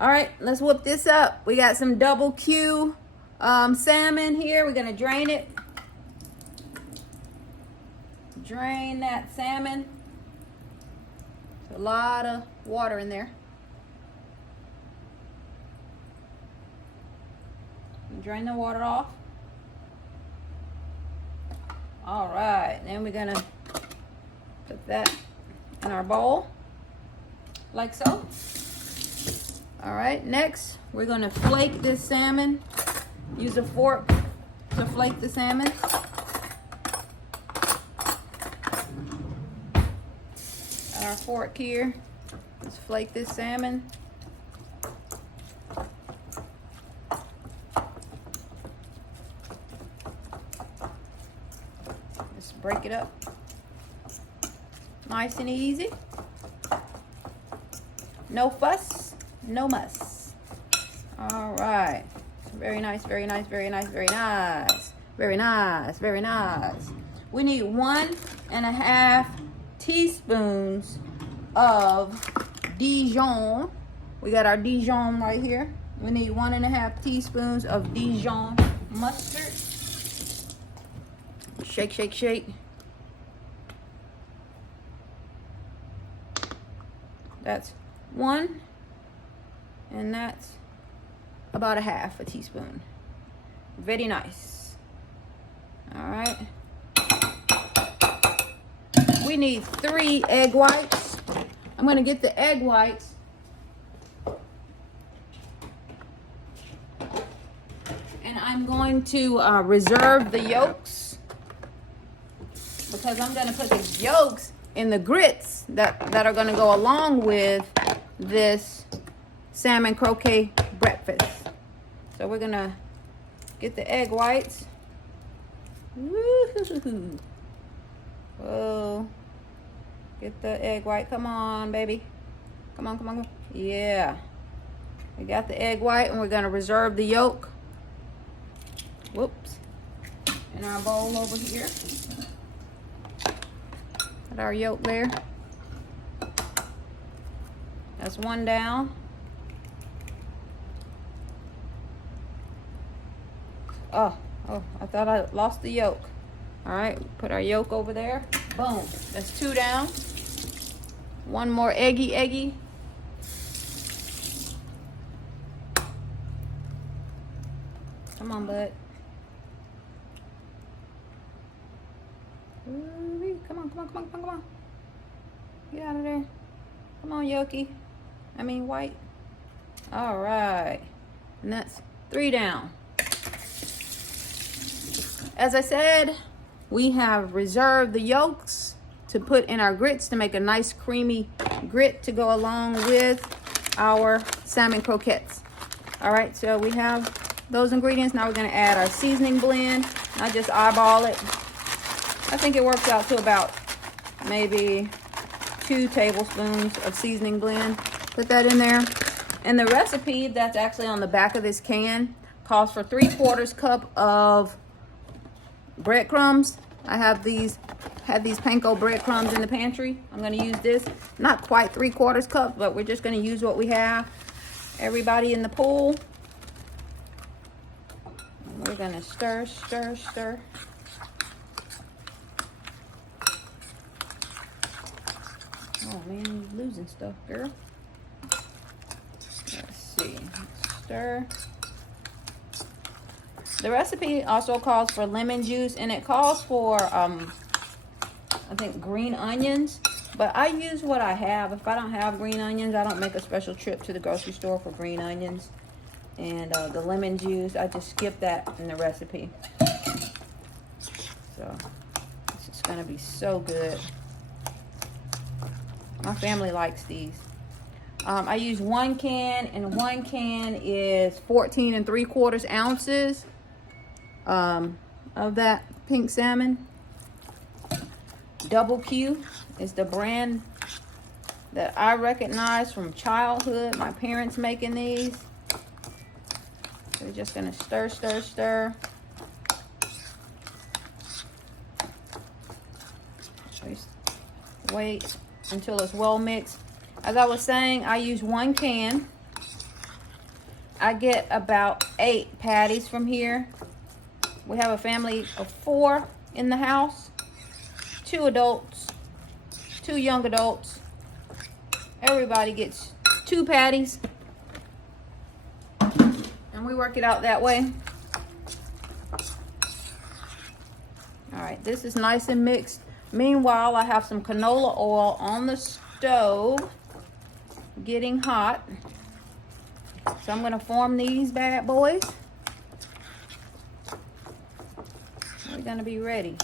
All right, let's whip this up. We got some double Q salmon here. We're gonna drain it. Drain that salmon. There's a lot of water in there. Drain the water off. All right, then we're gonna put that in our bowl, like so. All right, next we're gonna flake this salmon. Use a fork to flake the salmon. Got our fork here. Let's flake this salmon. Just break it up. Nice and easy. No fuss, no muss. All right. Very nice, very nice, very nice, very nice. Very nice, very nice. We need 1.5 teaspoons of Dijon. We got our Dijon right here. We need 1.5 teaspoons of Dijon mustard. Shake, shake, shake. That's 1, and that's about 1/2 teaspoon. Very nice. All right. We need 3 egg whites. I'm gonna get the egg whites. And I'm going to reserve the yolks, because I'm gonna put the yolks in the grits that are gonna go along with this salmon croquet breakfast. So we're gonna get the egg whites. Woo-hoo-hoo-hoo. Whoa. Get the egg white. Come on, baby. Come on, come on, come on. Yeah. We got the egg white, and we're gonna reserve the yolk. Whoops. In our bowl over here. Put our yolk there. That's 1 down. Oh, I thought I lost the yolk. All right, put our yolk over there. Boom, that's 2 down. 1 more eggy. Come on, bud. Ooh, come on. Get out of there. Come on, Yoki. White. All right, and that's 3 down. As I said, we have reserved the yolks to put in our grits to make a nice creamy grit to go along with our salmon croquettes. All right, so we have those ingredients. Now we're gonna add our seasoning blend. I just eyeball it. I think it works out to about maybe 2 tablespoons of seasoning blend. Put that in there. And the recipe that's actually on the back of this can calls for 3/4 cup of breadcrumbs. I had these panko breadcrumbs in the pantry. I'm going to use this. Not quite 3/4 cup, but we're just going to use what we have. Everybody in the pool. We're going to stir. Oh man, you're losing stuff, girl. Let's see. Stir. The recipe also calls for lemon juice, and it calls for, I think, green onions. But I use what I have. If I don't have green onions, I don't make a special trip to the grocery store for green onions. And the lemon juice, I just skip that in the recipe. So, this is going to be so good. My family likes these. I use 1 can, and 1 can is 14 3/4 ounces. Of that pink salmon. Double Q is the brand that I recognize from childhood. My parents making these. So we're just gonna stir. Wait until it's well mixed. As I was saying, I use 1 can. I get about 8 patties from here. We have a family of 4 in the house. 2 adults, 2 young adults. Everybody gets 2 patties. And we work it out that way. All right, this is nice and mixed. Meanwhile, I have some canola oil on the stove getting hot. So I'm gonna form these bad boys. We're gonna be ready.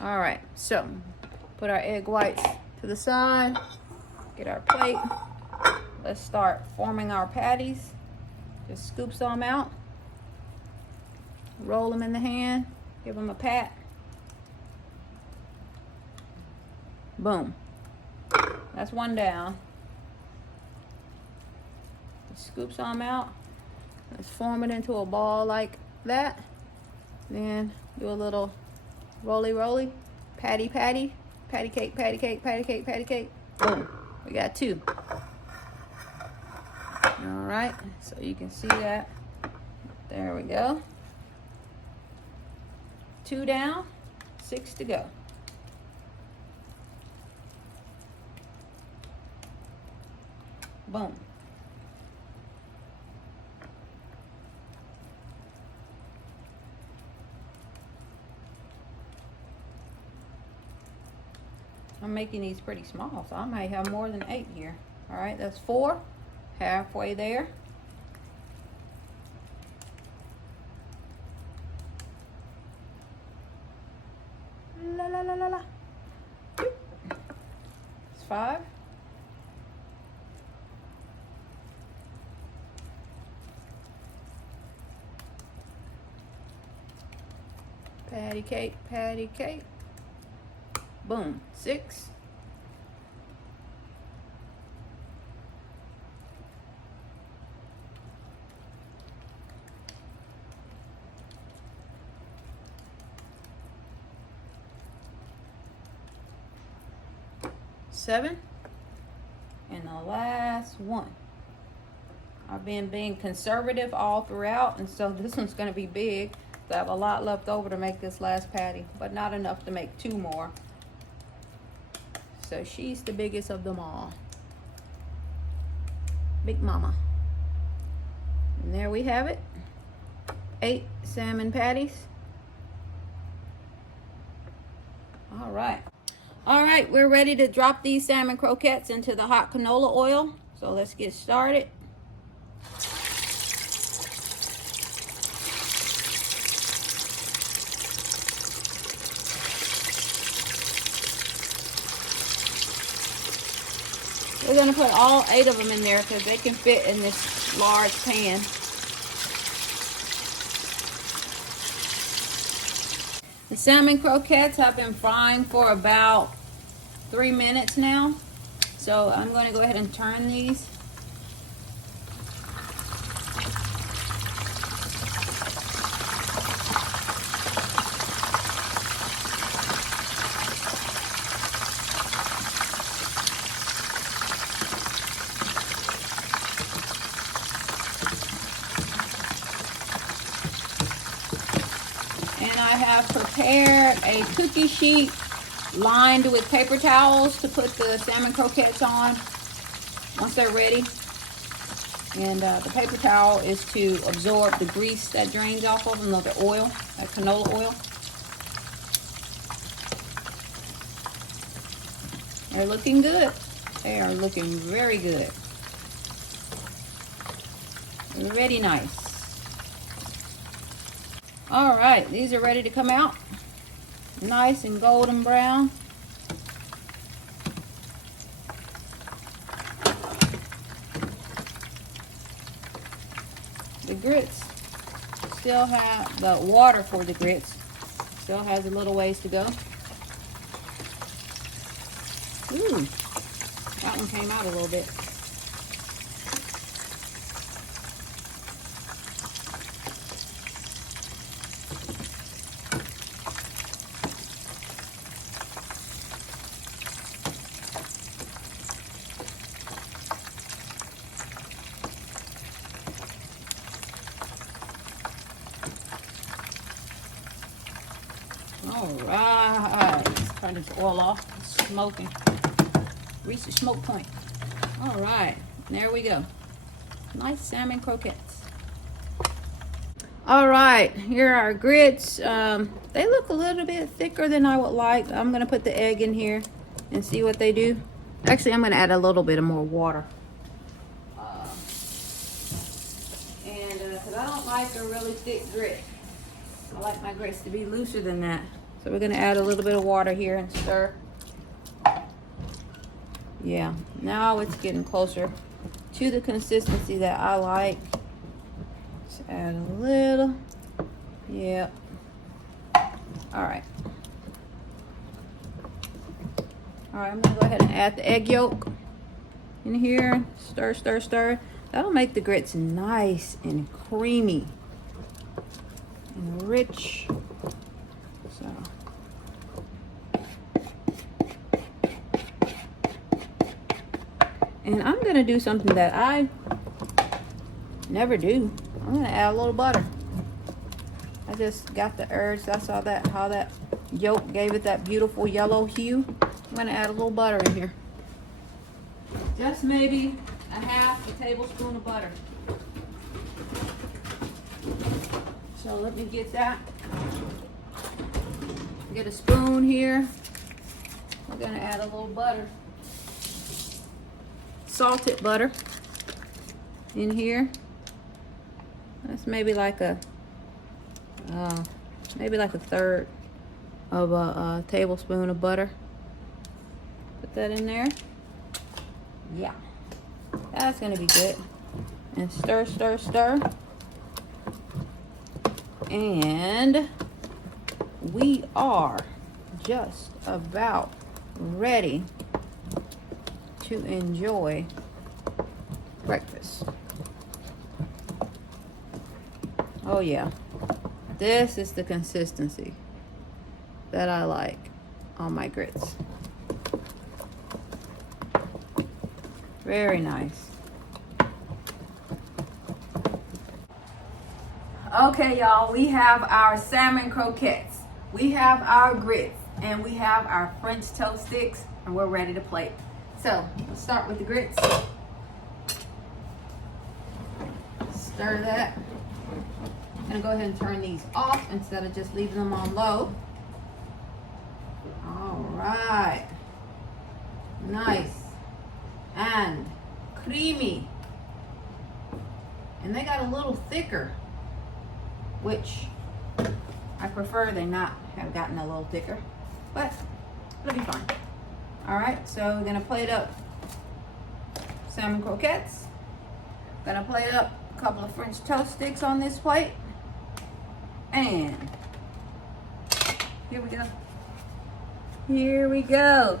All right, so put our egg whites to the side, get our plate. Let's start forming our patties. Just scoop some out, roll them in the hand, give them a pat. Boom. That's one down. Just scoop some out. Let's form it into a ball like that. Then do a little roly, patty, patty cake, patty cake, patty cake, patty cake. Boom. We got 2. All right, so you can see that. There we go. 2 down, 6 to go. Boom. I'm making these pretty small, so I might have more than 8 here. All right, that's 4. Halfway there. La la la la la. It's 5. Patty cake, patty cake. Boom. 6. 7. And the last one. I've been being conservative all throughout, and so this one's going to be big. So I have a lot left over to make this last patty, but not enough to make 2 more. So she's the biggest of them all. Big Mama. And there we have it. 8 salmon patties. All right. All right, we're ready to drop these salmon croquettes into the hot canola oil. So let's get started. We're gonna put all 8 of them in there because they can fit in this large pan. The salmon croquettes have been frying for about 3 minutes now. So I'm going to go ahead and turn these. And I have prepared a cookie sheet lined with paper towels to put the salmon croquettes on once they're ready. And the paper towel is to absorb the grease that drains off of them, the oil, that canola oil. They're looking good. They are looking very good. Very nice. All right, these are ready to come out. Nice and golden brown. The grits still have the water for the grits. Still has a little ways to go. Ooh, that one came out a little bit. right. Let's turn this oil off. It's smoking. Reach the smoke point. All right. There we go. Nice salmon croquettes. All right. Here are our grits. They look a little bit thicker than I would like. I'm going to put the egg in here and see what they do. Actually, I'm going to add a little bit of more water. Because I don't like a really thick grit. I like my grits to be looser than that. So we're going to add a little bit of water here and stir. Yeah, now it's getting closer to the consistency that I like. Just add a little. Yeah. All right. All right, I'm going to go ahead and add the egg yolk in here. Stir, stir, stir. That'll make the grits nice and creamy and rich. So. And I'm going to do something that I never do. I'm going to add a little butter. I just got the urge. I saw that, how that yolk gave it that beautiful yellow hue. I'm going to add a little butter in here. Just maybe a half a tablespoon of butter. So let me get that. Get a spoon here. We're going to add a little butter. Salted butter in here. That's maybe like a third of a tablespoon of butter. Put that in there. Yeah, that's gonna be good. And stir, stir, stir. And we are just about ready to enjoy breakfast. Oh yeah, this is the consistency that I like on my grits. Very nice. Okay, y'all, we have our salmon croquettes, we have our grits, and we have our French toast sticks, and we're ready to plate. So let's start with the grits. Stir that. I'm gonna go ahead and turn these off instead of just leaving them on low. All right. Nice and creamy. And they got a little thicker, which I prefer they not have gotten a little thicker, but it'll be fine. All right, so we're gonna plate up salmon croquettes. Gonna plate up a couple of French toast sticks on this plate. And here we go. Here we go.